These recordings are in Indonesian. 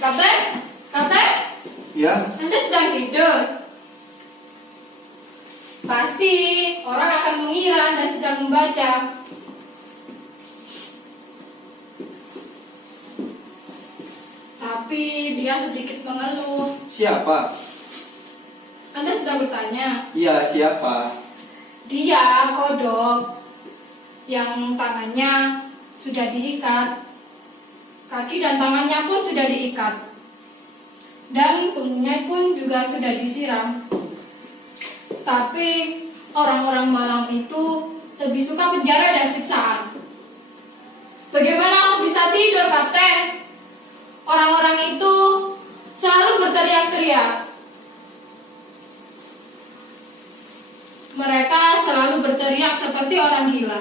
Kapten? Kapten? Ya, Anda sedang tidur? Pasti orang akan mengira Anda sedang membaca. Tapi dia sedikit mengeluh. siapa? Anda sedang bertanya. Iya, siapa? Dia kodok yang tangannya sudah diikat. Kaki dan tangannya pun sudah diikat. Dan punggungnya pun juga sudah disiram. Tapi orang-orang malam itu lebih suka penjara dan siksaan. Bagaimana aku bisa tidur, Kapten? Orang-orang itu selalu berteriak-teriak. Mereka selalu berteriak seperti orang gila.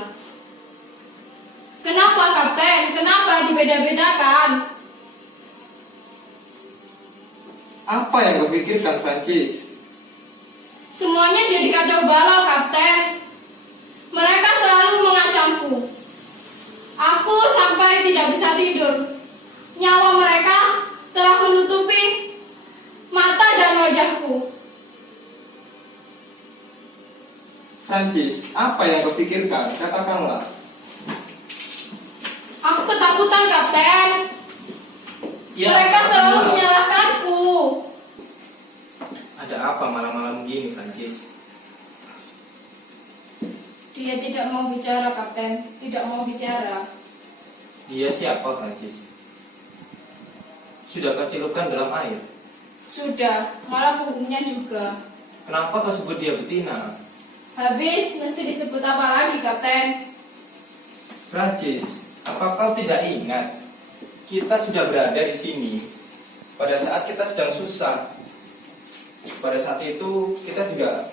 Kenapa, Kapten? Kenapa dibeda-bedakan? Apa yang kau pikirkan, Francis? Semuanya jadi kacau balau, Kapten. Mereka selalu mengancamku. Aku sampai tidak bisa tidur. Nyawa mereka telah menutupi mata dan wajahku. Francis, apa yang kau pikirkan? Katakanlah. Aku ketakutan, Kapten. Ya, Mereka selalu katakanlah. menyalahkanku. Ada apa malam-malam gini, Francis? Dia tidak mau bicara, Kapten. Tidak mau bicara. Dia siapa, Francis? Sudah kau celupkan dalam air? Sudah, malah punggungnya juga. Kenapa kau sebut dia betina? Habis, mesti disebut apa lagi, Kapten? Francis, apa kau tidak ingat? Kita sudah berada di sini pada saat kita sedang susah. Pada saat itu kita juga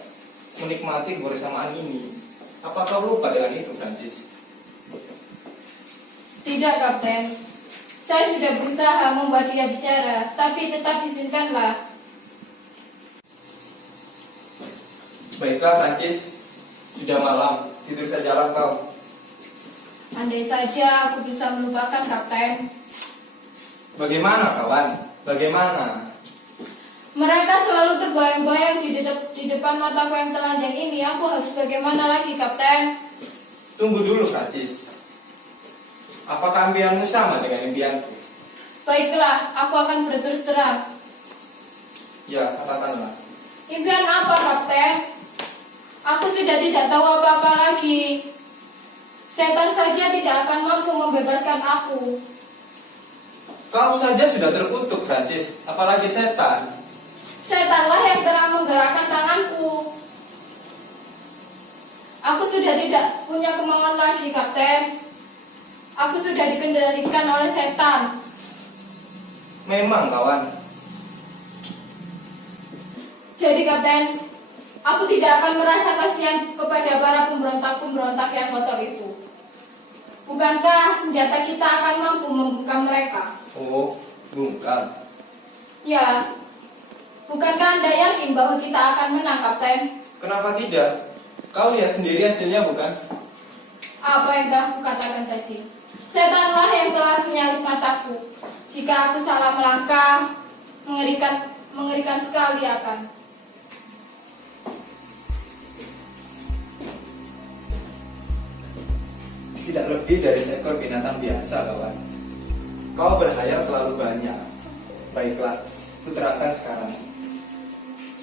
menikmati kebersamaan ini. Apa kau lupa dengan itu, Francis? Tidak, Kapten. Saya sudah berusaha membuat dia bicara, tapi tetap izinkanlah. Baiklah, Francis. Sudah malam, tidur sajalah kau. Andai saja aku bisa melupakan, Kapten. Bagaimana, kawan? Bagaimana? Mereka selalu terbayang-bayang di depan mataku yang telanjang ini. Aku harus bagaimana lagi, Kapten? Tunggu dulu, Francis. Apakah impianmu sama dengan impianku? Baiklah, aku akan berterus terang. Ya, katakanlah. Impian apa, Kapten? Aku sudah tidak tahu apa-apa lagi. Setan saja tidak akan mampu membebaskan aku. Kau saja sudah terkutuk, Francis. Apalagi setan. Setanlah yang telah menggerakkan tanganku. Aku sudah tidak punya kemauan lagi, Kapten. Aku sudah dikendalikan oleh setan. Memang, kawan. Jadi, Kapten, aku tidak akan merasa kasihan kepada para pemberontak-pemberontak yang kotor itu. Bukankah senjata kita akan mampu membungkam mereka? Oh, bukan. Ya, bukankah Anda yakin bahwa kita akan menang, Kapten? Kenapa tidak? Kau lihat sendiri hasilnya, bukan? Apa yang telah kukatakan tadi? Setanlah yang telah menyalip mataku. Jika aku salah melangkah, mengerikan sekali akan. Tidak lebih dari seekor binatang biasa, kawan. Kau berhayal terlalu banyak. Baiklah, kuterangkan sekarang.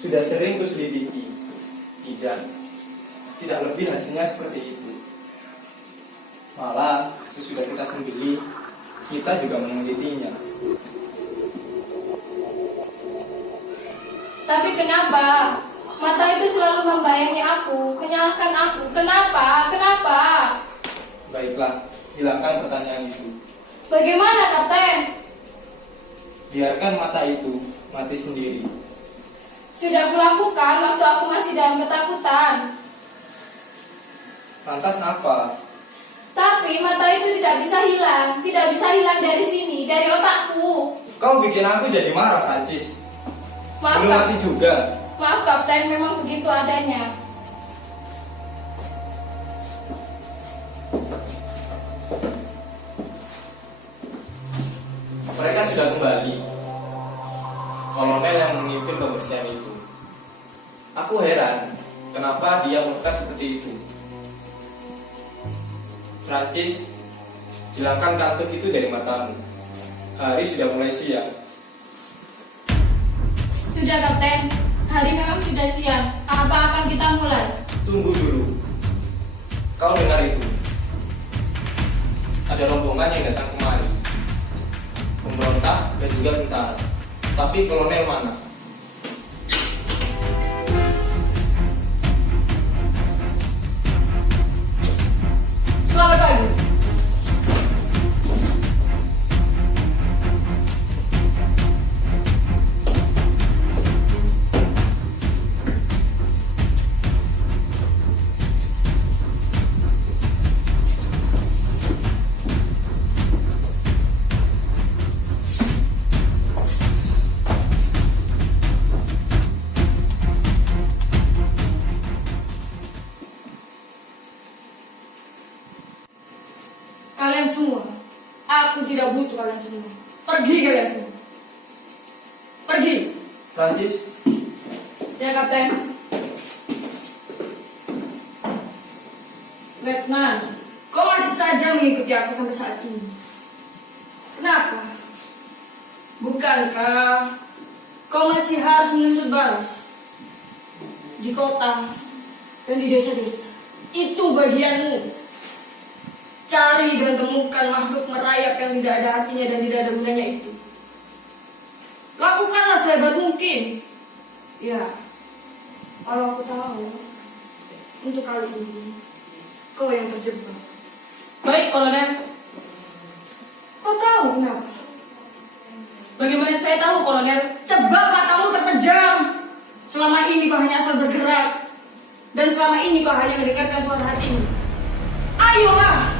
Sudah sering kuselidiki. Tidak lebih hasilnya seperti itu. Malah, sesudah kita sembelih, kita juga menelitinya. Tapi kenapa? Mata itu selalu membayangi aku, menyalahkan aku. Kenapa? Kenapa? Baiklah, hilangkan pertanyaan itu. Bagaimana, Kapten? Biarkan mata itu mati sendiri. Sudah kulakukan waktu aku masih dalam ketakutan. Lantas apa? Tapi mata itu tidak bisa hilang dari sini, dari otakku. Kau bikin aku jadi marah, Francis. Maaf, Belum mati juga. Maaf, Kapten, memang begitu adanya. Mereka sudah kembali. kolonel yang memimpin pembersihan itu. Aku heran, kenapa dia murka seperti itu. Francis, hilangkan kantuk itu dari matamu. Hari sudah mulai siang. Sudah Kapten, hari memang sudah siang. Apa akan kita mulai? Tunggu dulu. Kau dengar itu? Ada rombongan yang datang kemari. Pemberontak dan juga tentara. Tapi kolonel mana? Selamat pagi. Kalian semua, aku tidak butuh kalian semua. Pergi kalian semua. Pergi. Francis, Ya Kapten. Letnan, kau masih saja mengikuti aku sampai saat ini. Kenapa? Bukankah kau masih harus menuntut balas di kota dan di desa-desa? Itu bagianmu. Cari dan temukan makhluk merayap yang tidak ada hatinya dan tidak ada gunanya itu. Lakukanlah sehebat mungkin. Ya, kalau aku tahu, untuk kali ini kau yang terjebak. Baik Kolonel. Kau tahu kenapa? Bagaimana saya tahu Kolonel? Sebab matamu terpejam. Selama ini kau hanya asal bergerak, dan selama ini kau hanya mendengarkan suara hatimu. Ayolah,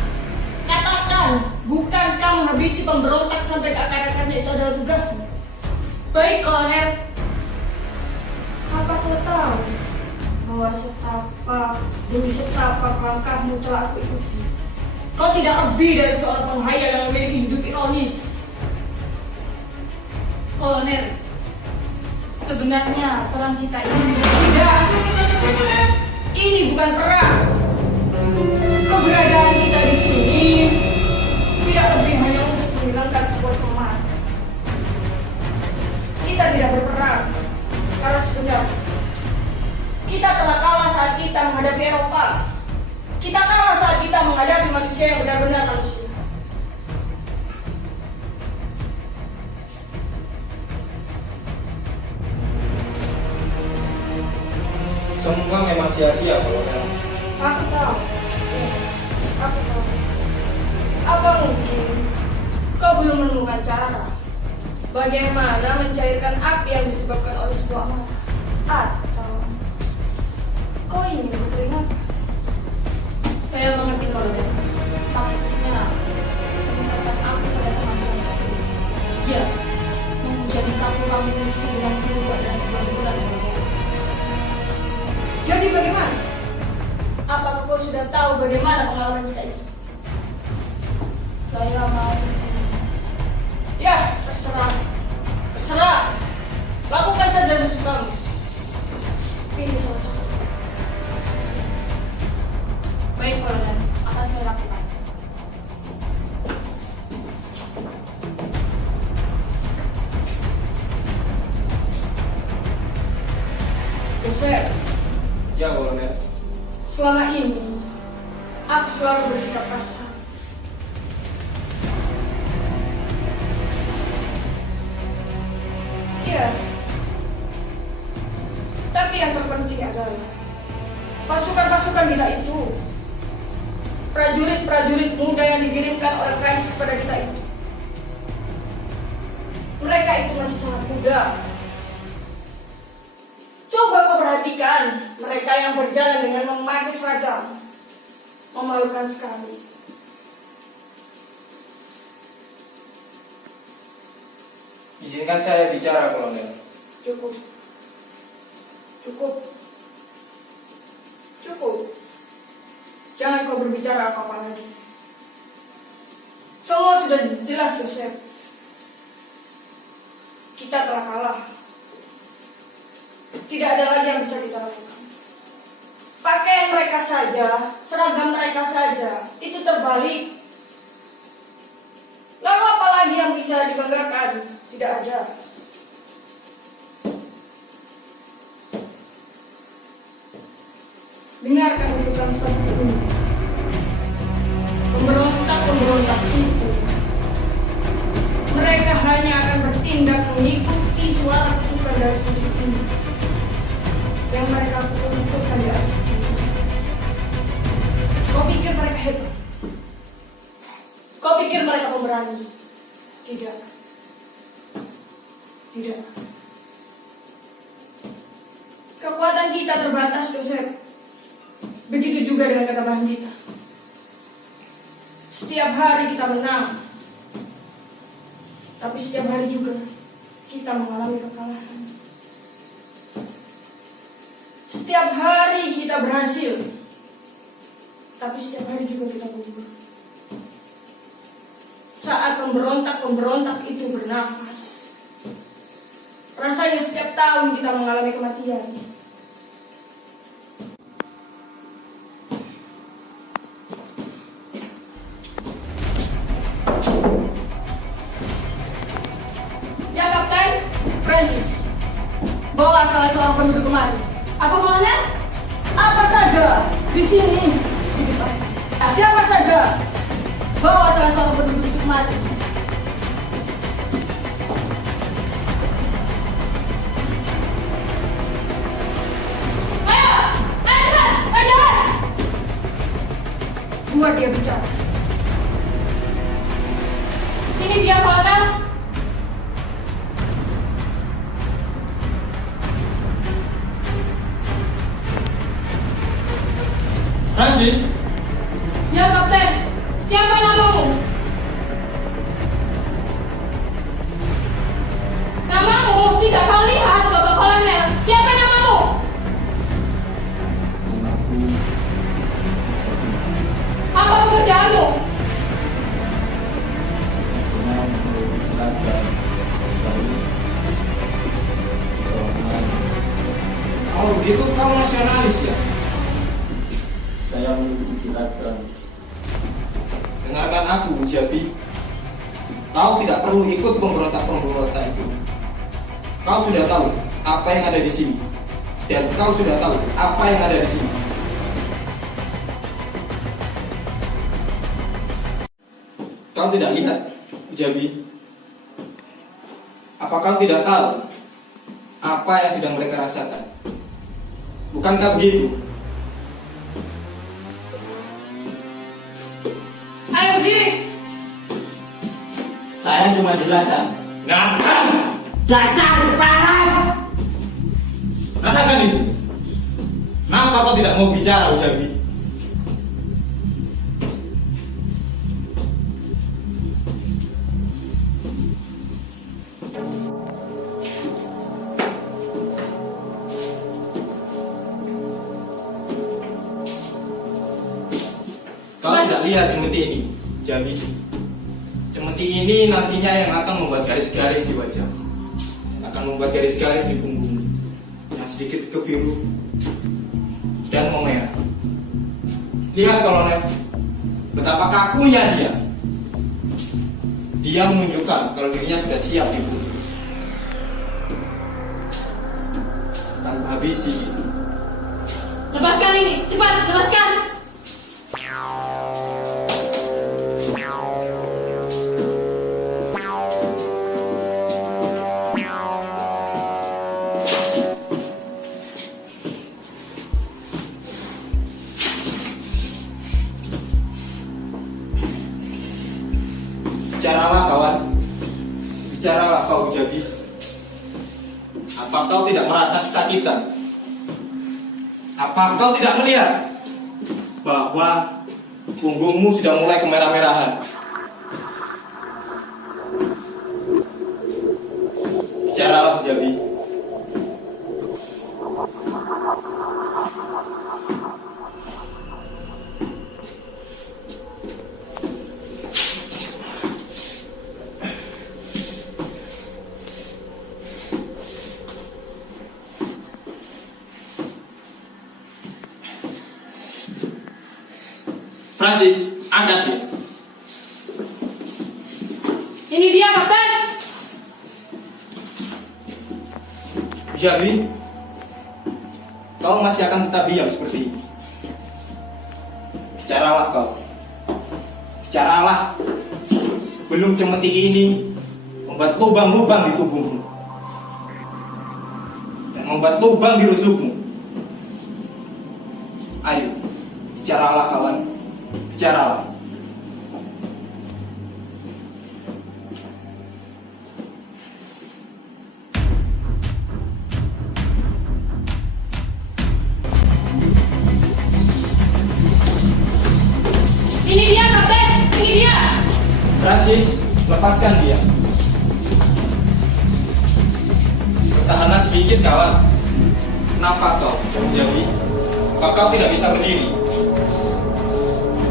katakan, bukankah menghabisi pemberontak sampai ke akar-akarnya itu adalah tugasmu? Baik Kolonel. Apa kau tahu bahwa setapak demi setapak langkahmu telah aku ikuti? Kau tidak lebih dari seorang penghayal yang memiliki hidup ironis. Kolonel, sebenarnya perang kita ini Tidak, ini bukan perang. Keberadaan kita di sini tidak lebih hanya untuk menghilangkan sebuah kelemahan. Kita tidak berperang karena sebenarnya kita telah kalah saat kita menghadapi Eropa. Kita kalah saat kita menghadapi manusia yang benar-benar manusia. semua memang sia-sia kolonel. Aku tahu. Ya, aku tahu. Apa mungkin kau belum menemukan cara bagaimana mencairkan api yang disebabkan oleh sebuah amarah? Atau kau ingin kuperingatkan? saya mengerti Kolonel. Maksudnya meningkatkan aku pada kemajuan aku. Ya, menghujani kampung kami miskin dengan peluru adalah sebuah hiburan Kolonel. Jadi bagaimana? Apakah kau sudah tahu bagaimana pengalaman kita itu? Saya mau. Ya, terserah. Terserah. Lakukan saja sesukamu. Pilih salah satu. Baik Kolonel, akan saya lakukan. Joseph, Ya kolonel. selama ini aku selalu bersikap kasar. Ya, tapi yang terpenting adalah pasukan-pasukan kita itu, prajurit-prajurit muda yang dikirimkan oleh Prancis kepada kita itu, mereka itu masih sangat muda. Coba kau perhatikan mereka yang berjalan dengan memakai seragam, memalukan sekali. Izinkan saya bicara kolonel. Cukup. Cukup. Cukup. Jangan kau berbicara apa-apa lagi. Semua sudah jelas, Joseph. Kita telah kalah. tidak ada lagi yang bisa kita lakukan. Pakaian mereka saja, seragam mereka saja, itu terbalik. Lalu apa lagi yang bisa dibanggakan? Tidak ada. Dengarkan utusan seperti ini. Pemberontak-pemberontak itu, mereka hanya akan bertindak mengikuti suara ketukan dari sudut ini yang mereka pukul-pukulkan di atas ini. Kau pikir mereka hebat? Kau pikir mereka pemberani? Tidak. Tidak. Kekuatan kita terbatas, Joseph. Begitu juga dengan ketabahan kita. Setiap hari kita menang, tapi setiap hari juga kita mengalami kekalahan. Setiap hari kita berhasil, tapi setiap hari juga kita gugur. Saat pemberontak-pemberontak itu bernafas, rasanya setiap tahun kita mengalami kematian. Ya, Kapten. Francis, bawa salah seorang penduduk kemari. Apa kolonel? Apa saja di sini, di depan. Siapa saja, bawa salah seorang penduduk itu kemari. Ayo, jalan. Buat dia bicara. Ini dia kolonel. Francis, Ya, Kapten. Siapa namamu? Namamu tidak kau lihat, Bapak Kolonel. Siapa namamu? Apa pekerjaanmu? kalau begitu kau nasionalis ya? Saya mengikuti kilatan. Dengarkan aku, Jabi. Kau tidak perlu ikut pemberontak-pemberontak itu. Kau sudah tahu apa yang ada di sini, dan kau sudah tahu apa yang ada di sini. Kau tidak lihat, Jabi? Apa kau tidak tahu apa yang sedang mereka rasakan? Bukankah begitu? Ayo berdiri. Saya cuma jelajah. Nah, Dasar parah. rasakan itu. Kenapa kau tidak mau bicara, Jabi? Kau tidak lihat cemeti ini, Jabi? Cemeti ini nantinya yang akan membuat garis-garis di wajah, akan membuat garis-garis di punggung, yang sedikit kebiru dan memerah. Lihat kolonel, betapa kakunya dia. Dia menunjukkan kalau dirinya sudah siap dibunuh. Akan habisi. Lepaskan ini. Cepat, lepaskan. Bicaralah kawan, bicaralah kau Jabi. Apa kau tidak merasa kesakitan? Apa kau tidak melihat bahwa punggungmu sudah mulai kemerah-merahan? Bicaralah Jabi. Prancis, angkat dia. Ini dia, Kapten. Jabi, kau masih akan tetap diam seperti ini. Bicaralah kau. Bicaralah. Belum cemeti ini membuat lubang-lubang di tubuhmu dan membuat lubang di rusukmu. Ayo, bicaralah kawan. Bicaralah. Ini dia, Kapten. Ini dia. Prancis, lepaskan dia. Bertahanlah sedikit kawan. Kenapa kau menjauhi? Apakah kau tidak bisa berdiri?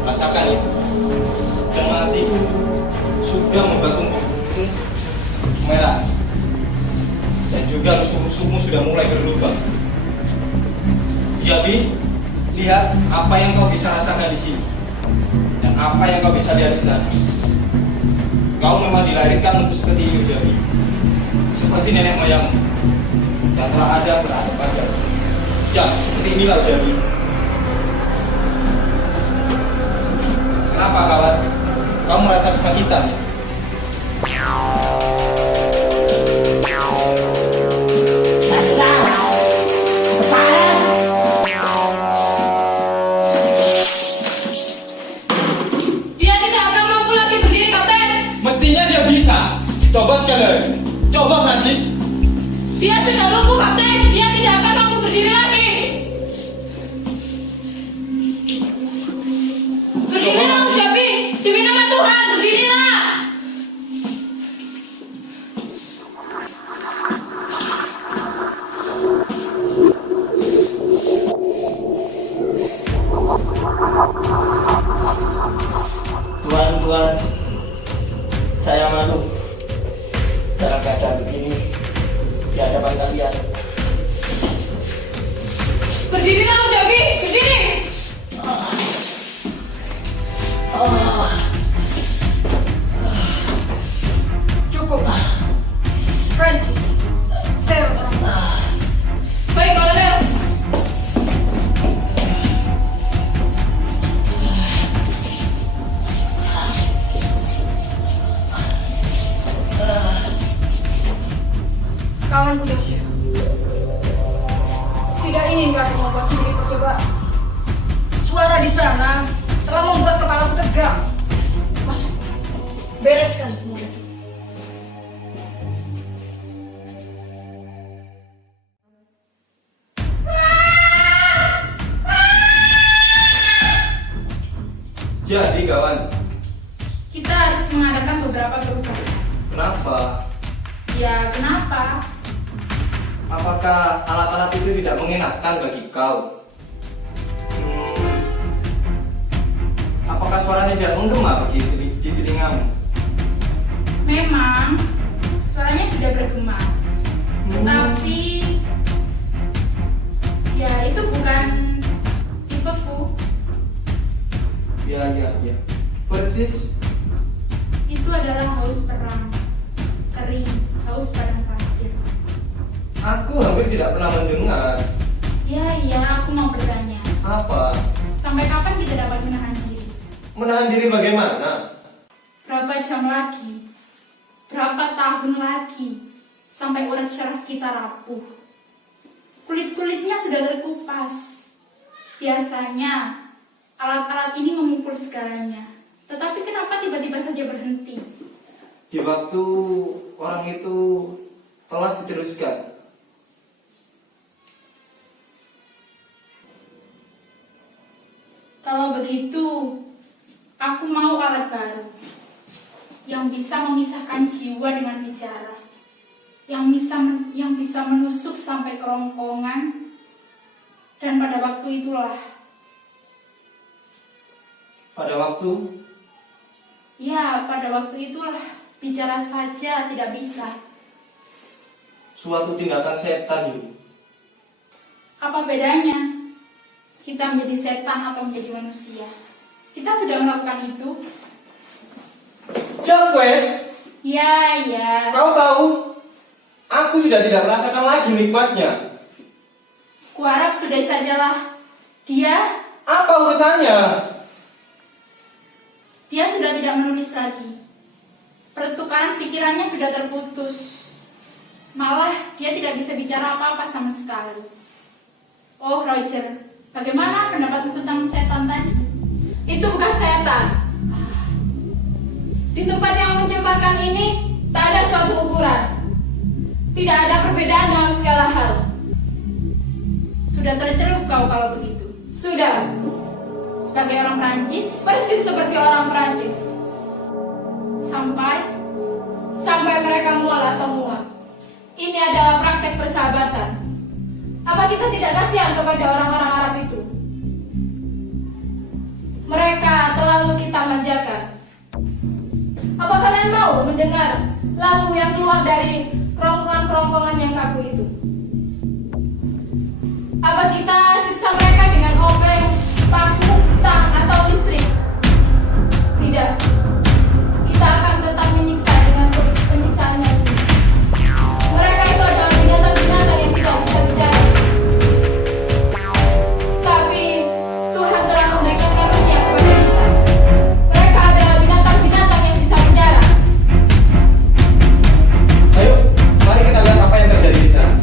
Rasakan itu. Jangan hatiku sudah membuat tubuhmu merah. Dan juga rusuk-rusukmu sudah mulai berlubang. Jadi, lihat apa yang kau bisa rasakan di sini. Dan apa yang kau bisa lihat di sana. Kau memang dilahirkan untuk seperti ini, Jabi. Seperti nenek moyangmu yang telah ada berada. Ya, seperti inilah Jabi. Kenapa kawan? Kau merasa kesakitan ya? Dasar kepala. Dia tidak akan mampu lagi berdiri, Kapten. Mestinya dia bisa. Coba sekali lagi. Coba Prancis. Dia sudah lumpuh, Kapten. Dia tidak akan mampu berdiri lagi. Berdirilah, Jabi. Demi nama Tuhan, berdirilah. Tuan, saya malu dalam keadaan begini di hadapan kalian. Berdirilah, Jabi. Berdiri. Cukup. Francis, saya orang. Baik, Kolonel. Kawanku Joshua, tidak ingin kami membuat sendiri percobaan. Suara di sana telah membuat kepalaku tegang. Masuk, bereskan semuanya. Jadi kawan, Kita harus mengadakan beberapa perubahan. kenapa? Ya, kenapa? Apakah alat-alat itu tidak mengenakan bagi kau? Apakah suaranya tidak menggema di telingamu? Memang suaranya sudah bergema. Tetapi ya itu bukan tipeku. Ya. Persis. Itu adalah haus perang, kering, haus padang pasir. Aku hampir tidak pernah mendengar. Ya, aku mau bertanya. Apa? Sampai kapan kita dapat menahan diri? Menahan diri bagaimana? Berapa jam lagi? Berapa tahun lagi? Sampai urat syaraf kita rapuh. Kulit-kulitnya sudah terkupas. Biasanya alat-alat ini memukul segalanya. Tetapi kenapa tiba-tiba saja berhenti? Di waktu orang itu telah diteruskan. Kalau begitu, aku mau alat baru yang bisa memisahkan jiwa dengan bicara, yang bisa menusuk sampai kerongkongan, dan pada waktu itulah, pada waktu itulah bicara saja tidak bisa. Suatu tindakan setan itu. Apa bedanya kita menjadi setan atau menjadi manusia? Kita sudah melakukan itu. Jacques, Ya. kau tahu, aku sudah tidak merasakan lagi nikmatnya. Kuharap sudah sajalah. Dia Apa urusannya? sudah tidak menulis lagi. Pertukaran pikirannya sudah terputus. Malah dia tidak bisa bicara apa-apa sama sekali. Oh Roger, bagaimana pendapatmu tentang setan tadi? Itu bukan setan. Di tempat yang menjembatkan ini tak ada suatu ukuran. Tidak ada perbedaan dalam segala hal. Sudah tercelup kau kalau begitu. Sudah, Sebagai orang Prancis, persis seperti orang Perancis. sampai Mereka mual atau muak. Ini adalah praktek persahabatan. Apa kita tidak kasihan kepada orang-orang Arab itu? Mereka terlalu kita manjakan. Apa kalian mau mendengar lagu yang keluar dari kerongkongan-kerongkongan yang kaku itu? Apa kita siksa mereka dengan obeng, paku, tang, atau listrik? Tidak. Kita akan tetap menyiksa dengan penyiksaan yang ini. Mereka itu adalah binatang-binatang yang tidak bisa bicara. Tapi Tuhan telah memberikan karunia kepada kita. Mereka adalah binatang-binatang yang bisa bicara. Ayo, mari kita lihat apa yang terjadi di sana.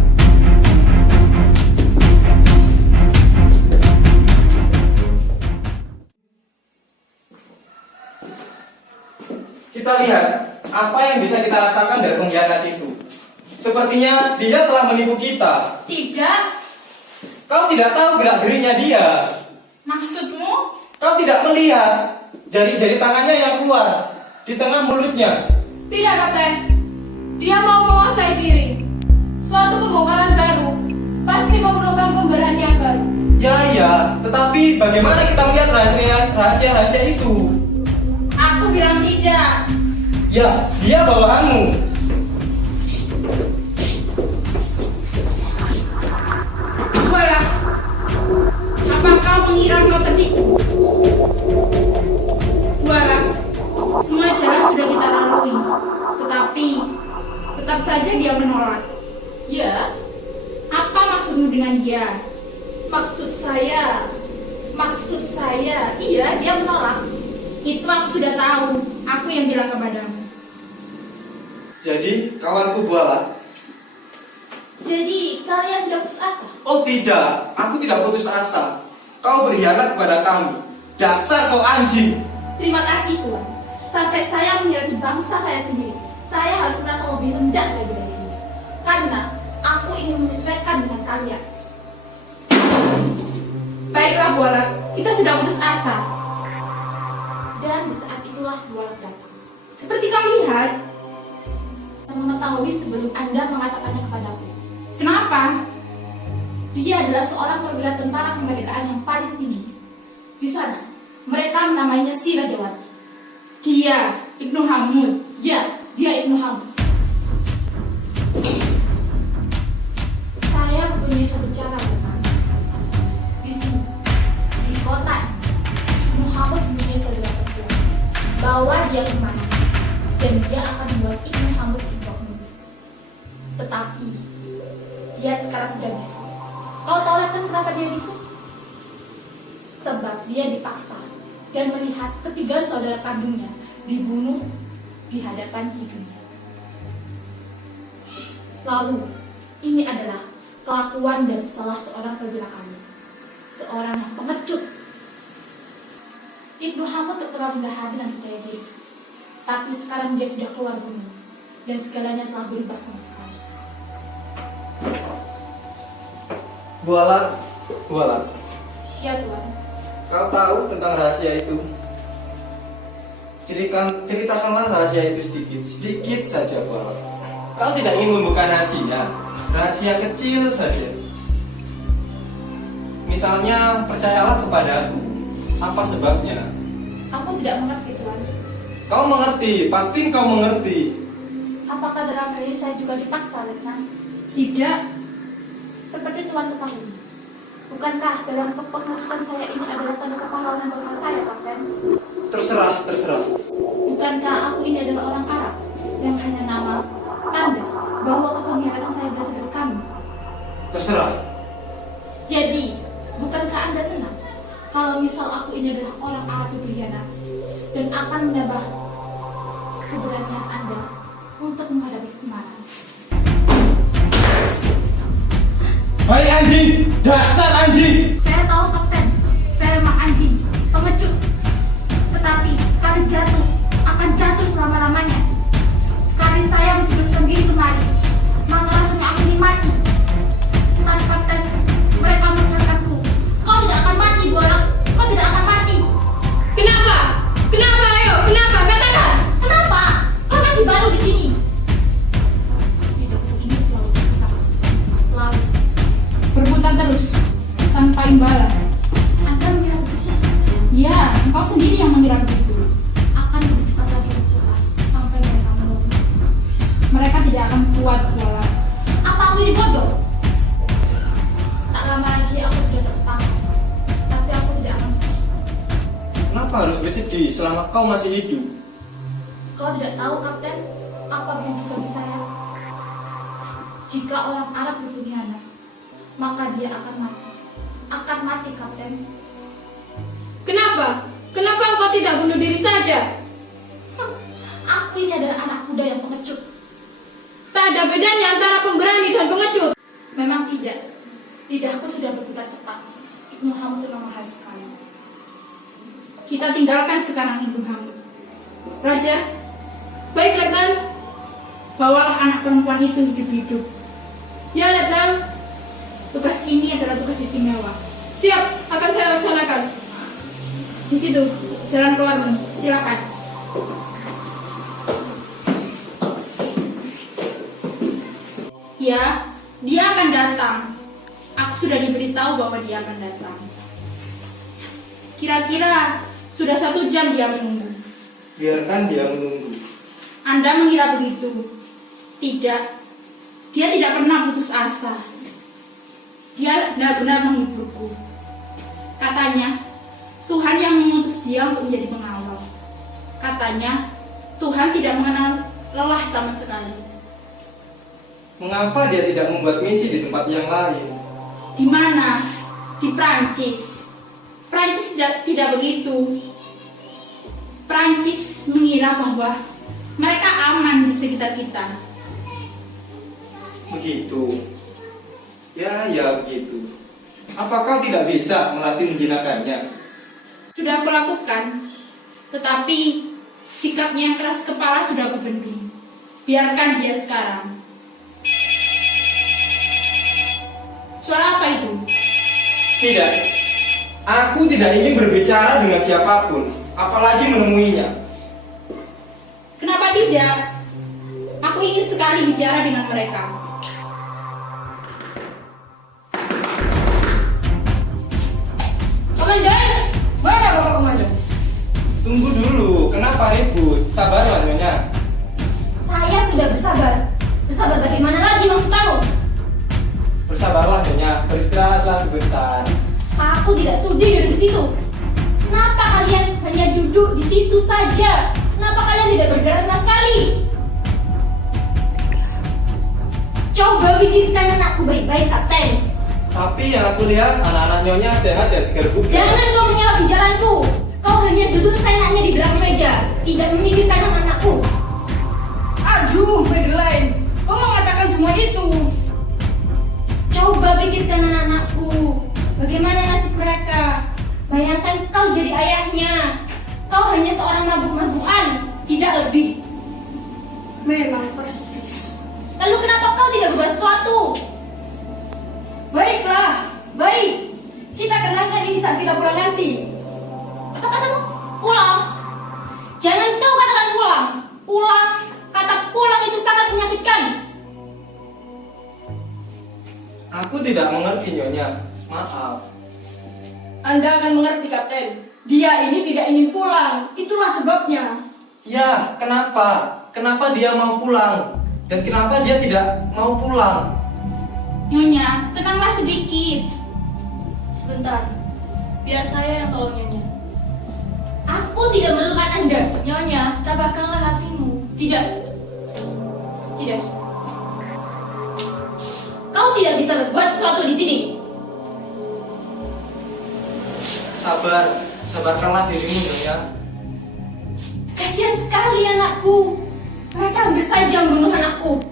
Kita lihat apa yang bisa kita rasakan dari pengkhianat itu. Sepertinya dia telah menipu kita. tidak. Kau tidak tahu gerak-geriknya dia. Maksudmu? Kau tidak melihat jari-jari tangannya yang keluar di tengah mulutnya. Tidak, Kapten. Dia mau menguasai diri. Suatu pembongkaran baru pasti memerlukan pemberanian baru. Ya, tetapi bagaimana kita melihat rahasia-rahasia itu? Aku bilang tidak. Ya, dia bawahanmu. Walah, apa kau mengira kau tertipu? Walah, semua jalan sudah kita lalui, tetapi tetap saja dia menolak. Ya, Apa maksudmu dengan dia? maksud saya, iya dia menolak. Itu aku sudah tahu. Aku yang bilang kepadamu. Jadi, kawanku Buala. Jadi kalian sudah putus asa? Oh tidak, aku tidak putus asa. Kau berkhianat kepada kami. Dasar kau anjing. Terima kasih Tuhan. Sampai saya menyerahkan bangsa saya sendiri, saya harus merasa lebih rendah dari ini. Karena aku ingin menyesuaikan dengan kalian. Baiklah Bualat, kita sudah putus asa. Dan di saat itulah Bualat datang. Seperti kau lihat. Yang mengetahui sebelum Anda mengatakannya kepadaku. Kenapa? Dia adalah seorang perwira tentara kemerdekaan yang paling tinggi. Di sana, mereka menamainya si Rajawati. Dia, Ibnu Hamud. Ya, dia Ibnu Hamud. Saya mempunyai satu cara teman. Di sini, di kota ini, Ibnu Hamud mempunyai saudara tertua. Bawa dia kemana, dan dia akan membuat Ibnu Hamud dibuang. Tetapi dia sekarang sudah bisu. Kau tahu Latan kenapa dia bisu? Sebab dia dipaksa dan melihat ketiga saudara kandungnya dibunuh di hadapan hidungnya. Lalu, ini adalah kelakuan dari salah seorang perwira kami. Seorang yang pengecut. Ibnu Hamud terkenal rendah hati dan percaya diri. Tapi sekarang dia sudah keluar gunung. Dan segalanya telah berubah sama sekali. Buala. Ya Tuhan. Kau tahu tentang rahasia itu? Ceritakanlah rahasia itu sedikit saja, Buala. Kau tidak ingin membuka rahasia kecil saja. Misalnya, percayalah kepadaku. Apa sebabnya? Aku tidak mengerti Tuhan. Kau mengerti, pasti kau mengerti. Apakah dalam hal ini saya juga dipaksa, Letnan? Tidak. Seperti Tuhan ketahui. Bukankah dalam pengecutan saya ini adalah tanda kepahlawanan bangsa saya, Kapten? Terserah. Bukankah aku ini adalah orang Arab yang hanya nama, tanda bahwa pengkhianatan saya berasal dari kamu? Terserah. Jadi, bukankah Anda senang kalau misal aku ini adalah orang Arab yang berkhianat dan akan menambah keberanian Anda untuk menghadapi kecemaran? Hai anjing, dasar anjing. Saya tahu, Kapten, saya memang anjing, pengecut. Tetapi sekali jatuh, akan jatuh selama-lamanya. Sekali saya menjuruskan diri kemari, maka rasanya aku ingin mati. Tetapi Kapten, mereka mengingatkanku, kau tidak akan mati, Bolak. Kau tidak akan mati. Kenapa? Kenapa? Ayo, kenapa? Katakan. Kenapa? Kau masih baru di sini. Hidupku ini selalu berputar. Selalu. Berputar terus, tanpa imbalan. Anda mengira begitu? Ya, engkau sendiri yang mengira begitu. Akan lebih cepat lagi berputar sampai mereka menunggu. Mereka tidak akan kuat, Bola. Apa aku ini bodoh? Tak lama lagi aku sudah tertangkap. Tapi aku tidak akan sedih. Kenapa harus bersedih selama kau masih hidup? Kau tidak tahu, Kapten, apa bukti bagi saya? Jika orang Arab berkhianat, maka dia akan mati. Akan mati, Kapten. Kenapa? Kenapa engkau tidak bunuh diri saja? Aku ini adalah anak muda yang pengecut. Tak ada bedanya antara pemberani dan pengecut. Memang tidak. Lidahku sudah berputar cepat. Ibnu Hamid itu mahal sekali. Kita tinggalkan sekarang Ibu Hamid. Raja, baik Letnan. Bawalah anak perempuan itu hidup-hidup. Ya Letnan. Tugas ini adalah tugas istimewa. Siap, akan saya laksanakan. Di situ, jalan keluar, silakan. Ya, dia akan datang. Aku sudah diberitahu bahwa dia akan datang. Kira-kira sudah 1 jam dia menunggu. Biarkan dia menunggu. Anda mengira begitu? Tidak. Dia tidak pernah putus asa. Dia benar-benar menghiburku. Katanya, Tuhan yang mengutus dia untuk menjadi pengawal. Katanya, Tuhan tidak mengenal lelah sama sekali. Mengapa dia tidak membuat misi di tempat yang lain? Di mana? Di Prancis. Prancis tidak begitu. Prancis mengira bahwa mereka aman di sekitar kita. Begitu. Ya begitu. Apa kau tidak bisa melatih menjinakkannya? Sudah aku lakukan, tetapi sikapnya yang keras kepala sudah aku bendung. Biarkan dia sekarang. Suara apa itu? Tidak. Aku tidak ingin berbicara dengan siapapun, apalagi menemuinya. Kenapa tidak? Aku ingin sekali bicara dengan mereka. Komandan, mana Bapak Komandan? Tunggu dulu, kenapa ribut? Sabarlah Nyonya. Saya sudah bersabar. Bersabar bagaimana lagi maksud kamu? Bersabarlah Nyonya, beristirahatlah sebentar. Aku tidak sudi duduk di situ. Kenapa kalian hanya duduk di situ saja? Kenapa kalian tidak bergerak sama sekali? Coba pikirkan anakku baik-baik, Kapten. Tapi yang aku lihat anak-anak Nyonya sehat dan segar bugar. Jangan kau mengelak bicaraanku. Kau hanya duduk seenaknya di belakang meja, tidak memikirkan anak-anakku. Aduh, Madeline, kau mengatakan semua itu. Coba pikirkan anak-anakku. Bagaimana nasib mereka? Bayangkan kau jadi ayahnya. Kau hanya seorang mabuk-mabukan, tidak lebih. Memang persis. Lalu kenapa kau tidak berbuat sesuatu? Baiklah, baik. Kita kenangkan ini saat kita pulang nanti. Apa katamu? Pulang? Jangan kau katakan pulang. Pulang, kata pulang itu sangat menyakitkan. Aku tidak mengerti Nyonya. Maaf. Anda akan mengerti, Kapten. Dia ini tidak ingin pulang. Itulah sebabnya. Ya, kenapa? Kenapa dia mau pulang? Dan kenapa dia tidak mau pulang? Nyonya, tenanglah sedikit. Sebentar, biar saya yang tolong Nyonya. Aku tidak memerlukan Anda. Nyonya, tabahkanlah hatimu. Tidak. Tidak. Kau tidak bisa berbuat sesuatu di sini. Sabarkanlah dirimu Nyonya. Kasihan sekali anakku. Mereka hampir saja membunuh anakku.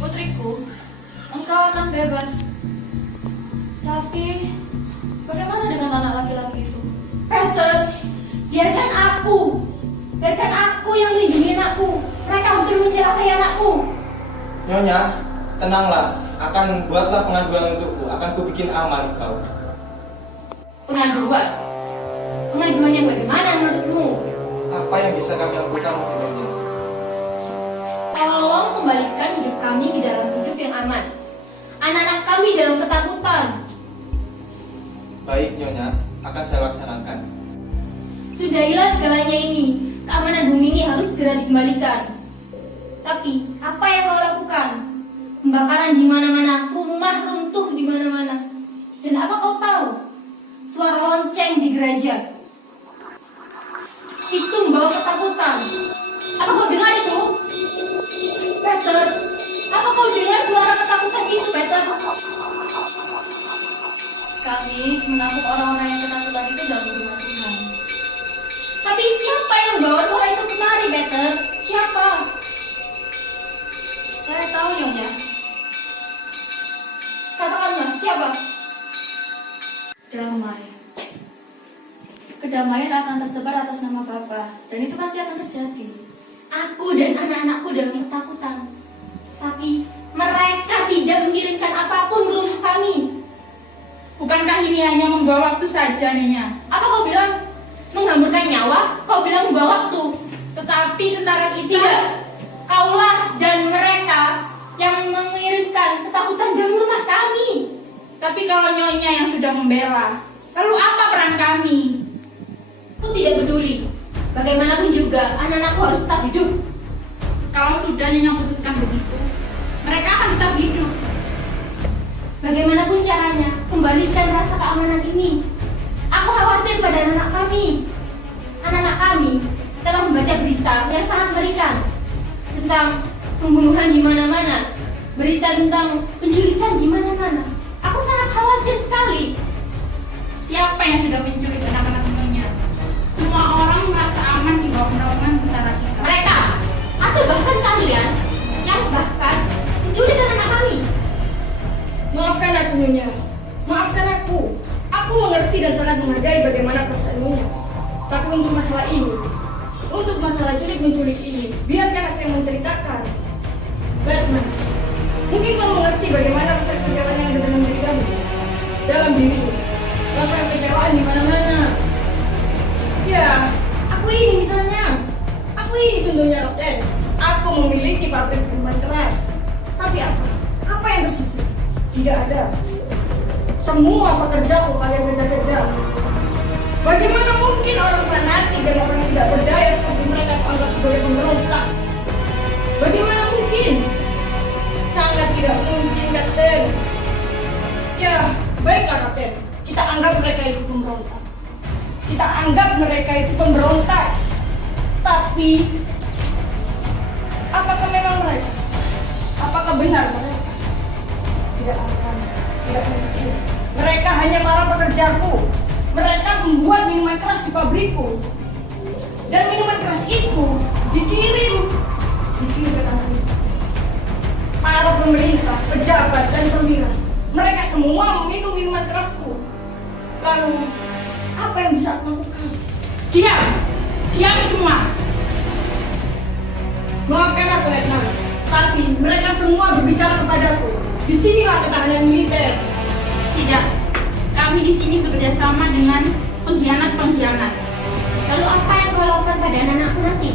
Putriku, engkau akan bebas. Tapi, bagaimana dengan anak laki-laki itu? Peter, biarkan aku. Biarkan aku yang melindungi anakku. Mereka hampir mencelakai anakku. Nyonya, tenanglah. Buatlah pengaduan untukku. Akan kubikin aman kau. Pengaduan. Pengaduan yang bagaimana menurutmu? Apa yang bisa kami lakukan untuk Nyonya? Tolong kembalikan hidup kami ke dalam hidup yang aman. Anak-anak kami dalam ketakutan. Baik Nyonya, akan saya laksanakan. Sudahilah segalanya ini. Keamanan bumi ini harus segera dikembalikan. Tapi apa yang kau lakukan? Pembakaran di mana-mana, rumah runtuh di mana-mana. Dan apa kau tahu? Suara lonceng di gereja. Itu membawa ketakutan. Apa kau dengar itu? Peter, apa kau dengar suara ketakutan itu, Peter? Kami menampung orang-orang yang ketakutan itu dalam rumah Tuhan. Tapi siapa yang membawa suara itu kemari, Peter? Siapa? Saya tahu Nyonya. Katakanlah, siapa? Damai. Kedamaian akan tersebar atas nama Bapa, dan itu pasti akan terjadi. Aku dan anak-anakku dalam ketakutan. Tapi mereka tidak mengirimkan apapun ke rumah kami. Bukankah ini hanya membawa waktu saja, Nyonya? Apa kau bilang? Menghamburkan nyawa? Kau bilang membawa waktu. Tetapi tentara kita... Tidak. Kaulah dan mereka yang mengirimkan ketakutan dalam rumah kami. Tapi kalau Nyonya yang sudah membela, lalu apa peran kami? Aku tidak peduli. Bagaimanapun juga, anak-anakku harus tetap hidup. Kalau sudah Nyonya putuskan begitu, mereka akan tetap hidup. Bagaimanapun caranya, kembalikan rasa keamanan ini. Aku khawatir pada anak kami. Anak-anak kami telah membaca berita yang sangat mengerikan tentang pembunuhan di mana-mana, berita tentang penculikan di mana-mana. Aku sangat khawatir sekali. Siapa yang sudah menculik anak-anak Nyonya? Semua orang merasa aman di bawah naungan tentara kita. Mereka, atau bahkan kalian, yang bahkan menculik anak kami. Maafkan aku Nyonya. Maafkan aku. Aku mengerti dan sangat menghargai bagaimana perasaan Nyonya. Tapi untuk masalah ini, untuk masalah menculik ini, biarkan aku yang menceritakan. Batman, mungkin kau mengerti bagaimana rasa kekecewaan yang ada dalam diri kamu, dalam dirimu. Rasa kekecewaan di mana-mana. Ya, aku ini misalnya. Aku ini contohnya Kapten. Aku memiliki pabrik minuman keras. Tapi apa? Apa yang tersisa? Tidak ada. Semua pekerjaku kalian kejar-kejar. Bagaimana mungkin orang fanatik dan orang yang tidak berdaya seperti mereka anggap sebagai pemberontak? Bagaimana mungkin? Sangat tidak mungkin, Kapten. Ya, baiklah Kapten. Kita anggap mereka itu pemberontak. Kita anggap mereka itu pemberontak. Tapi, apakah memang mereka? Apakah benar mereka? Tidak akan, tidak mungkin. Mereka hanya para pekerjaku. Mereka membuat minuman keras di pabrikku. Dan minuman keras itu dikirim ke tanah itu. Para pemerintah, pejabat, dan perwira, mereka semua meminum minuman kerasku. Lalu, apa yang bisa aku lakukan? Diam! Diam semua! Maafkan aku, Letnan. Tapi mereka semua berbicara kepadaku. Disinilah ketahanan militer. Tidak. Kami di sini bekerja sama dengan pengkhianat-pengkhianat. Lalu apa yang kau lakukan pada anak-anakku nanti?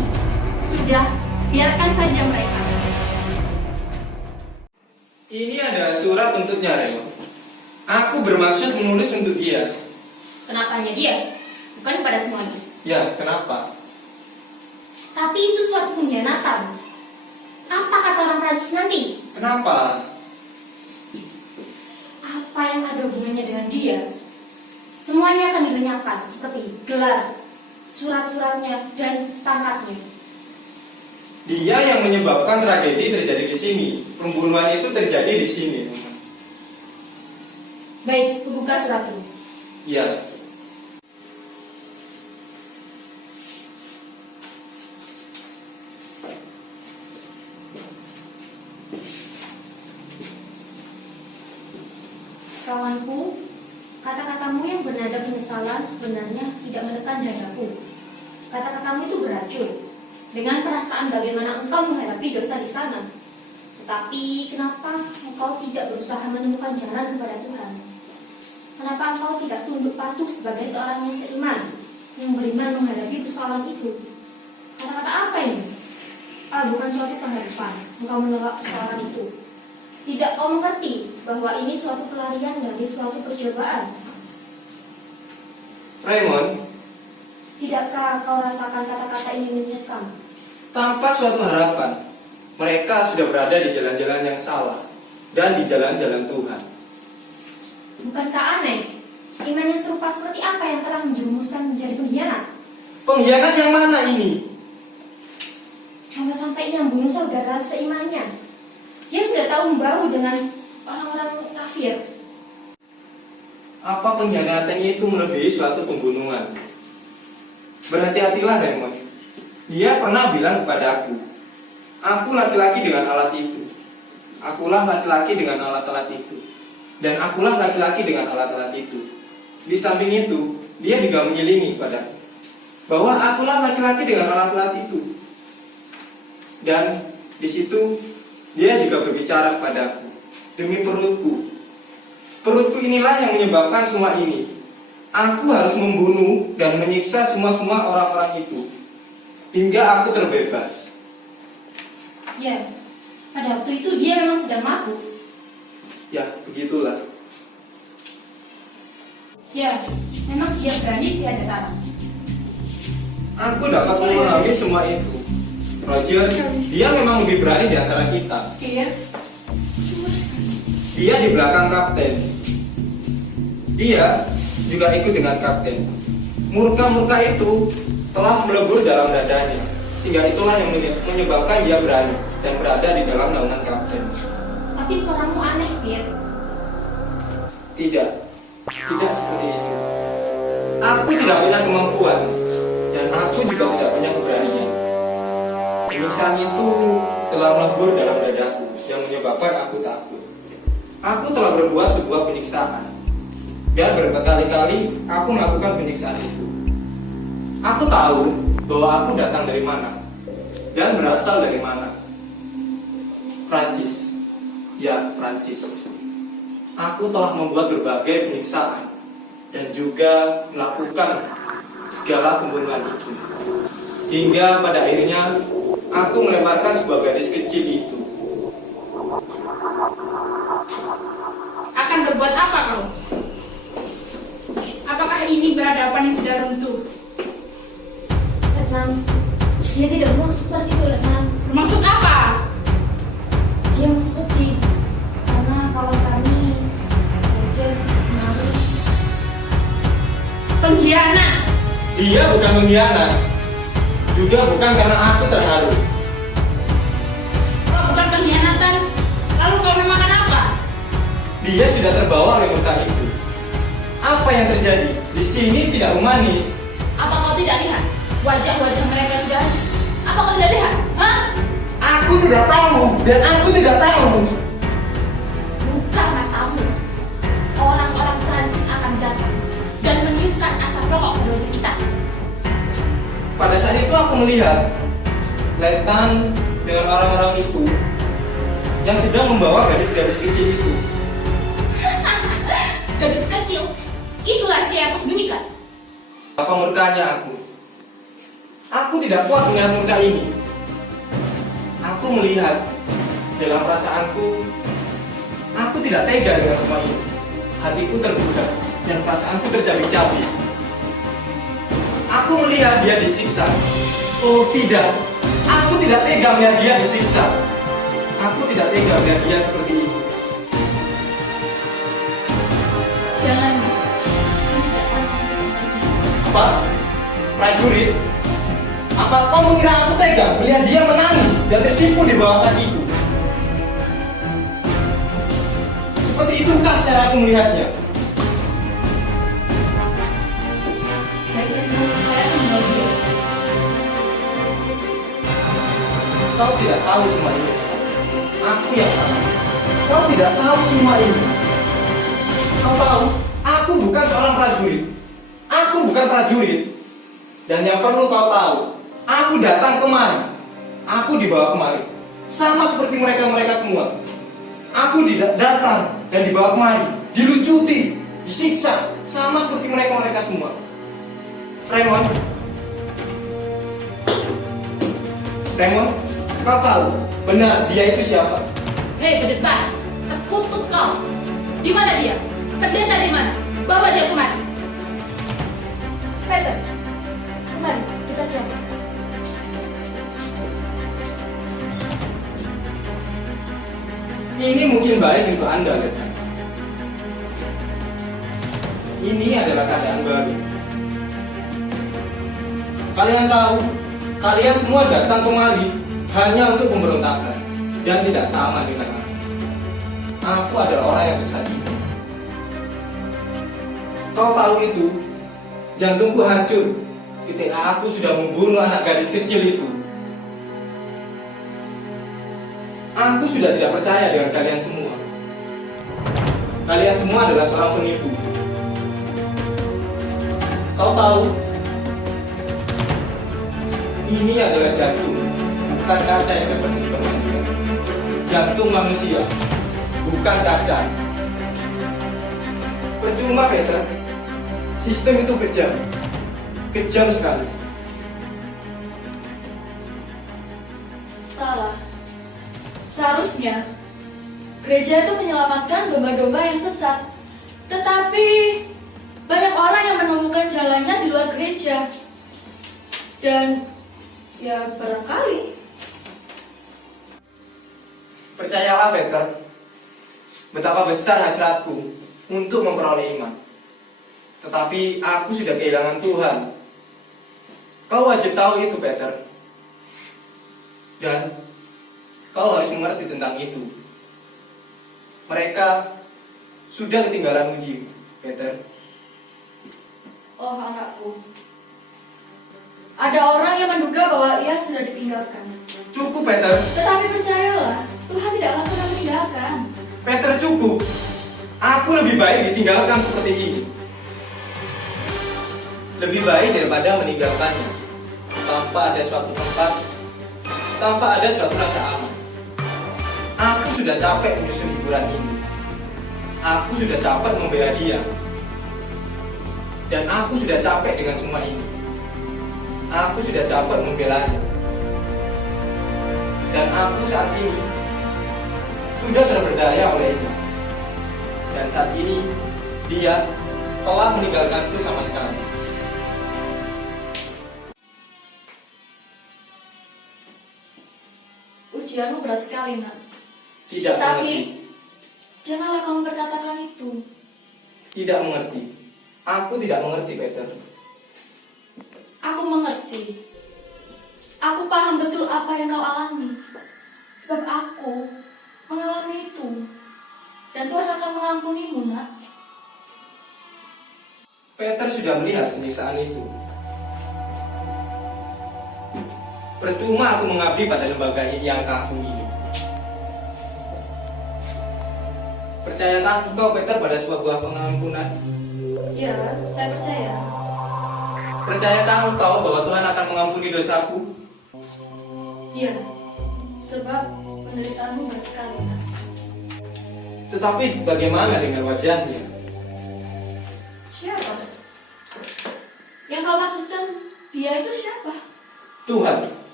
Sudah, biarkan saja mereka. Ini ada surat untuknya, Remo. Aku bermaksud menulis untuk dia. Kenapa hanya dia? Bukan pada semuanya. Ya, kenapa? Tapi itu suatu pengkhianatan. Apa kata orang Prancis nanti? Kenapa? Apa yang ada hubungannya dengan dia, semuanya akan dilenyapkan seperti gelar, surat-suratnya, dan pangkatnya. Dia yang menyebabkan tragedi terjadi di sini. Pembunuhan itu terjadi di sini. Baik, kubuka surat ini. Iya. Kawanku, kata-katamu yang bernada penyesalan sebenarnya tidak menekan dadaku. Kata-katamu itu beracun dengan perasaan bagaimana engkau menghadapi dosa di sana. Tetapi kenapa engkau tidak berusaha menemukan jalan kepada Tuhan? Kenapa engkau tidak tunduk patuh sebagai seorang yang seiman, yang beriman menghadapi persoalan itu? Kata-kata apa ini? Bukan suatu keharusan engkau menolak persoalan itu. Tidak kau mengerti bahwa ini suatu pelarian dari suatu percobaan? Raymond, Tidakkah kau rasakan kata-kata ini menyekam? tanpa suatu harapan, mereka sudah berada di jalan-jalan yang salah dan di jalan-jalan Tuhan. Bukankah aneh? Iman yang serupa seperti apa yang telah menjerumuskan menjadi pengkhianat? Pengkhianat yang mana ini? Sampai-sampai ia membunuh saudara seimannya. Dia sudah tahu membaur dengan orang-orang kafir. Apa pengkhianatan itu melebihi suatu pembunuhan? Berhati-hatilah, Raymond. Dia pernah bilang kepadaku, aku laki-laki dengan alat itu. Akulah laki-laki dengan alat-alat itu. Dan akulah laki-laki dengan alat-alat itu. Di samping itu, dia juga menyelingi kepadaku bahwa akulah laki-laki dengan alat-alat itu. Dan di situ dia juga berbicara kepadaku, demi perutku. Perutku inilah yang menyebabkan semua ini. Aku harus membunuh dan menyiksa semua orang-orang itu hingga aku terbebas. Ya, pada waktu itu dia memang sedang mabuk. Ya, begitulah. Ya, memang dia berani tiada tara. Aku dapat memahami semua itu. Roger, dia memang lebih berani di antara kita. Fir, Dia di belakang kapten. Dia juga ikut dengan kapten. Murka-murka itu telah melebur dalam dadanya, sehingga itulah yang menyebabkan dia berani dan berada di dalam naungan kapten. Tapi suaramu aneh, Fir. Tidak seperti itu. Aku tidak punya kemampuan, dan aku juga tidak punya keberanian. Penyiksaan itu telah melebur dalam dadaku, yang menyebabkan aku takut. Aku telah berbuat sebuah penyiksaan, dan berkali-kali aku melakukan penyiksaan itu. Aku tahu bahwa aku datang dari mana, dan berasal dari mana. Prancis. Ya, Prancis. Aku telah membuat berbagai penyiksaan dan juga melakukan segala pembunuhan itu. Hingga pada akhirnya aku melemparkan sebuah gadis kecil itu. akan berbuat apa kau? Apakah ini peradaban yang sudah runtuh? Letnan, dia tidak bermaksud seperti itu, Letnan. Bermaksud apa? Dia masih sedih karena kawan kami, Roger, kemarin. Pengkhianat. Dia bukan mengkhianat, juga bukan karena aku terharu. Kalau bukan pengkhianatan, lalu kau memakan apa? Dia sudah terbawa oleh murka itu. Apa yang terjadi? Di sini tidak humanis. Apa kau tidak lihat? Wajah-wajah mereka sudah. Apa kau tidak lihat? Hah? Aku tidak tahu, dan aku tidak tahu. Buka matamu. Orang-orang Prancis akan datang dan meniupkan asap rokok ke wajah kita. Pada saat itu aku melihat Letnan dengan orang-orang itu yang sedang membawa gadis-gadis kecil itu. Gadis kecil, itu rahasia yang kau sembunyikan. Apa murkanya aku? Aku tidak kuat melihat murka ini. Aku melihat dalam perasaanku, aku tidak tega dengan semua ini. Hatiku terbuka dan perasaanku tercabik-cabik. Aku melihat dia disiksa. Oh tidak, aku tidak tega melihat dia disiksa. Aku tidak tega melihat dia seperti itu. Jangan Apa? Prajurit? Apa kau mengira aku tega melihat dia menangis dan tersimpul di bawah kakiku? Seperti itukah cara aku melihatnya? Bagian menurut saya tinggal dia. Kau tidak tahu semua ini. Aku yang tahu. Kau tidak tahu semua ini. Kau tahu, aku bukan seorang prajurit. Aku bukan prajurit. Dan yang perlu kau tahu, aku datang kemari. Aku dibawa kemari. Sama seperti mereka-mereka semua. Aku datang dan dibawa kemari. Dilucuti, disiksa. Sama seperti mereka-mereka semua. Raymond, kau tahu benar dia itu siapa? Hei pendeta, terkutuk kau. Di mana dia? Pendeta di mana? Bawa dia kemari. Peter, kemari, kita lihat. Ini mungkin baik untuk Anda, Lieutenant. Ini adalah keadaan baru. Kalian tahu, kalian semua datang kemari hanya untuk pemberontakan dan tidak sama dengan aku. Aku adalah orang yang tersakiti. Kau tahu itu, jantungku hancur ketika aku sudah membunuh anak gadis kecil itu. Aku sudah tidak percaya dengan kalian semua. Kalian semua adalah seorang penipu. Kau tahu, ini adalah jantung, bukan kaca yang dapat diinformasikan. Jantung manusia, bukan kaca. Percuma, Peter. Sistem itu kejam. Kejam sekali. Salah. Seharusnya gereja itu menyelamatkan domba-domba yang sesat. Tetapi banyak orang yang menemukan jalannya di luar gereja. Dan ya barangkali Percayalah, Peter, betapa besar hasratku untuk memperoleh iman. Tetapi aku sudah kehilangan Tuhan. Kau wajib tahu itu, Peter. Dan kau harus mengerti tentang itu. Mereka sudah ketinggalan uji, Peter. oh anakku, ada orang yang menduga bahwa ia sudah ditinggalkan. Cukup, Peter. Tetapi percayalah, Tuhan tidak akan pernah meninggalkan. Peter, cukup. Aku lebih baik ditinggalkan seperti ini. Lebih baik daripada meninggalkannya tanpa ada suatu tempat, tanpa ada suatu rasa aman. Aku sudah capek menyusun hiburan ini. Aku sudah capek membela dia. Dan aku sudah capek dengan semua ini. Aku sudah capek membelanya. Dan aku saat ini sudah terberdaya olehnya. Dan saat ini dia telah meninggalkanku sama sekali. Ujianmu berat sekali, nak. Tidak Tapi mengerti. janganlah kamu berkatakan itu. Tidak mengerti. Aku tidak mengerti, Peter. Aku mengerti. Aku paham betul apa yang kau alami. Sebab aku mengalami itu. Dan Tuhan akan mengampunimu, nak. Peter sudah melihat penyiksaan itu. Percuma aku mengabdi pada lembaga yang kaku ini. Percayakah engkau, Peter, pada sebuah pengampunan? Ya, saya percaya. Percayakah engkau bahwa Tuhan akan mengampuni dosaku? Iya, sebab penderitaanmu berat sekali, nak. Tetapi bagaimana dengan wajahnya? Siapa? Yang kau maksudkan dia itu siapa? Tuhan.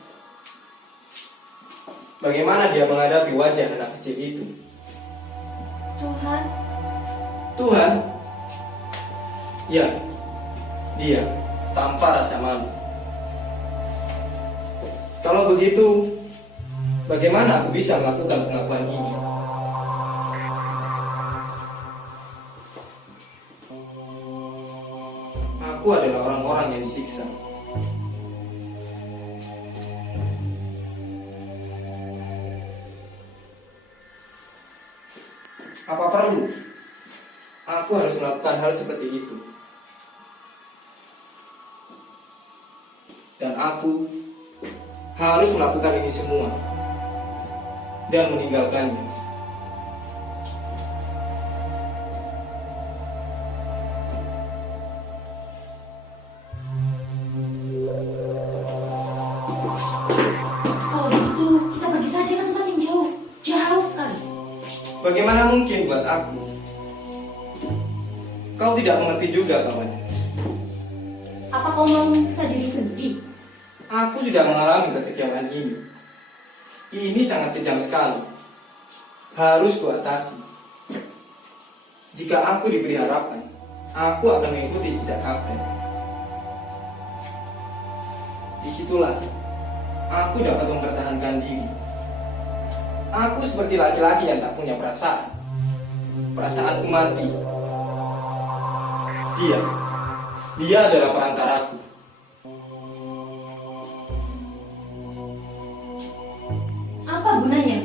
Bagaimana dia menghadapi wajah anak kecil itu? Tuhan. Tuhan? Ya, dia tanpa rasa malu. Kalau begitu, bagaimana aku bisa melakukan pengakuan ini? Aku adalah orang-orang yang disiksa. Apa perlu aku harus melakukan hal seperti itu? Dan aku harus melakukan ini semua dan meninggalkannya. Kalau begitu, kita pergi saja ke tempat yang jauh. Jauh sekali. Bagaimana mungkin buat aku? Kau tidak mengerti juga, kawan. Apa kau mau menyiksa diri sendiri? Aku sudah mengalami kekejaman ini. Ini sangat kejam sekali. Harus kuatasi. Jika aku diberi harapan, aku akan mengikuti jejak kapten. Disitulah aku dapat mempertahankan diri. Aku seperti laki-laki yang tak punya perasaan. Perasaanku mati. Dia adalah perantaraku. Apa gunanya?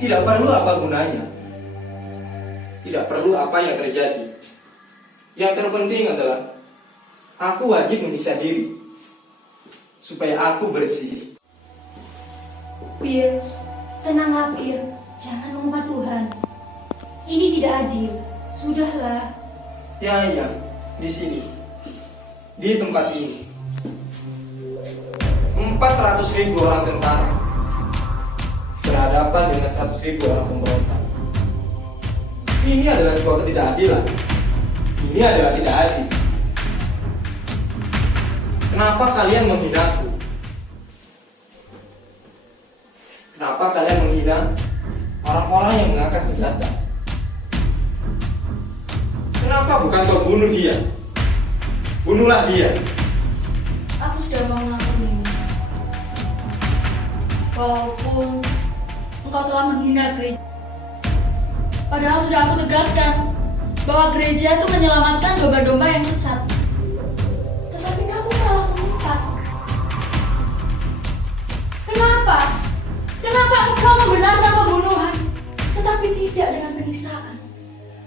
Tidak perlu apa gunanya. Tidak perlu apa yang terjadi. Yang terpenting adalah aku wajib menyiksa diri supaya aku bersih. Pir, tenanglah Pir. Jangan mengumpat Tuhan. Ini tidak adil. Sudahlah. Ya, di sini, di tempat ini, 400.000 orang tentara berhadapan dengan 100.000 orang pemberontak. Ini adalah sebuah ketidakadilan. Ini adalah tidak adil. Kenapa kalian menghinaku? Kenapa kalian menghina orang-orang yang mengangkat senjata? Kenapa bukan kau bunuh dia? Bunuhlah dia. Aku sudah mau melakukan ini. Walaupun engkau telah menghina gereja. Padahal sudah aku tegaskan bahwa gereja itu menyelamatkan domba-domba yang sesat. Tetapi kamu malah mengumpat. Kenapa? Kenapa engkau membenarkan pembunuhan, tetapi tidak dengan penyiksaan?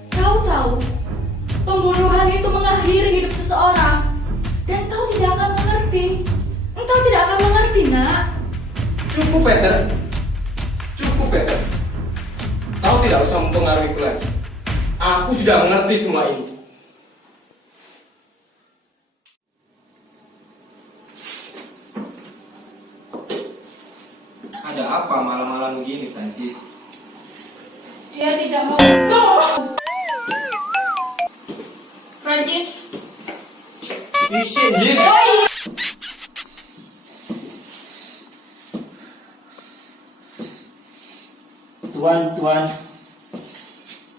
Kau tahu, pembunuhan itu mengakhiri hidup seseorang, dan kau tidak akan mengerti. Engkau tidak akan mengerti, nak. Cukup, Peter. Cukup, Peter. Kau tidak usah mempengaruhiku lagi. Aku sudah mengerti semua ini. Ada apa malam-malam begini, Francis? Dia tidak mau. Francis, Jin. Tuan,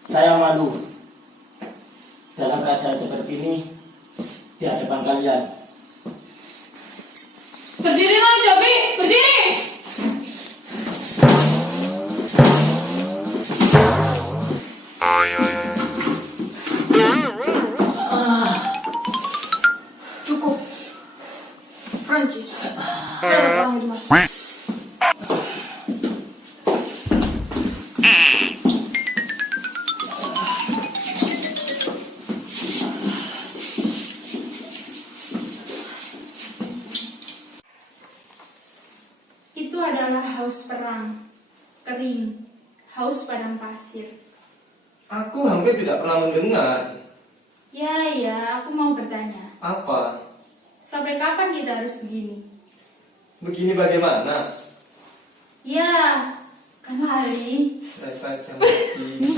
saya malu dalam keadaan seperti ini di hadapan kalian. Berdirilah, Jobi, berdiri. Cukup. Francis, saya panggil Mas. itu adalah haus perang, kering, haus padang pasir. Aku hampir tidak pernah mendengar. Ya, aku mau bertanya. Apa? Sampai kapan kita harus begini? Begini bagaimana? Ya, kan lari. Berapa jam lagi?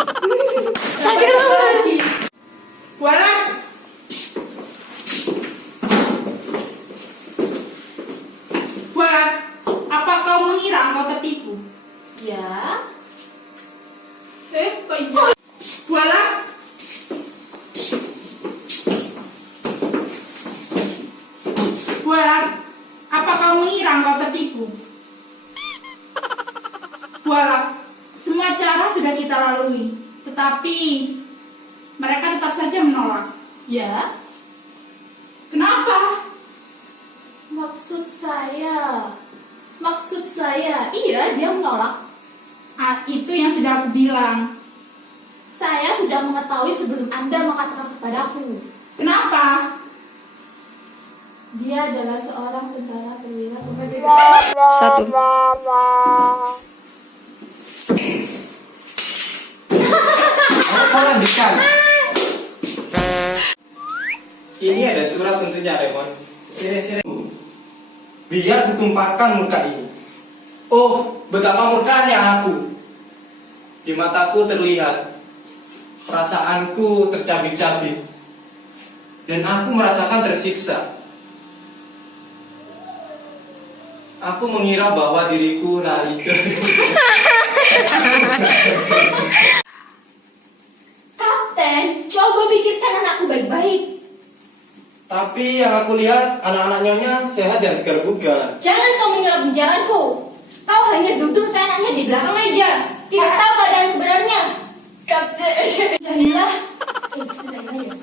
Sakit lagi. Bualan. Bualan, apa kau mengira engkau tertipu? Ya. Kok iya? Bualan. Bualan, apa kau mengira engkau tertipu? Bualan, semua cara sudah kita lalui, tetapi mereka tetap saja menolak. Ya. Kenapa? Maksud saya, iya dia menolak. Ah, itu yang sudah aku bilang. Saya sudah mengetahui sebelum Anda mengatakan kepadaku. Kenapa? Dia adalah seorang tentara perwira berbagai Satu. Mau lanjutkan? Ini ada surat tentunya, Raymond. Sini. Biar ditumpahkan murka ini. Oh, betapa murkanya aku. Di mataku terlihat, perasaanku tercabik-cabik, dan aku merasakan tersiksa. Aku mengira bahwa diriku lari. Kapten, coba pikirkan anakku baik-baik. Tapi yang aku lihat, anak-anak nyonya sehat dan segar bugar. Jangan kau menyerap bicaranku. Kau hanya duduk seenaknya di belakang meja. Tidak tahu keadaan sebenarnya. Kapten. Jadilah. Sudah ya.